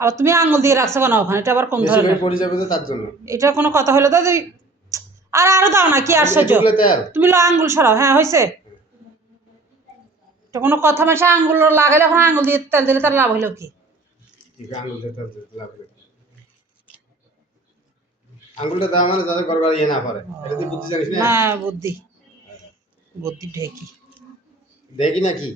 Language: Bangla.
আর তুমি আঙুল দিয়ে রাখছো কেন ওখানে? এটা আবার কোন ধরনের? পড়ে যাবে তো তার জন্য। এটা কোনো কথা হলো তো? তুই আরো দাও না, কি আশ্চর্য! তুমি লো আঙ্গুল সরাও। হ্যাঁ হয়েছে। এটা কোনো কথা? মেশে আঙ্গুল লাগাইলে এখন আঙ্গুল দিয়ে তেল দিলে তার লাভ হইলো কি? আঙ্গুলটা দেওয়া মানে যাতে গড়গড় ইয়ে না পারে। এটা তুই বুদ্ধি জানিস না? হ্যাঁ বুদ্ধি, বুদ্ধি ঢেকি দেখি নাকি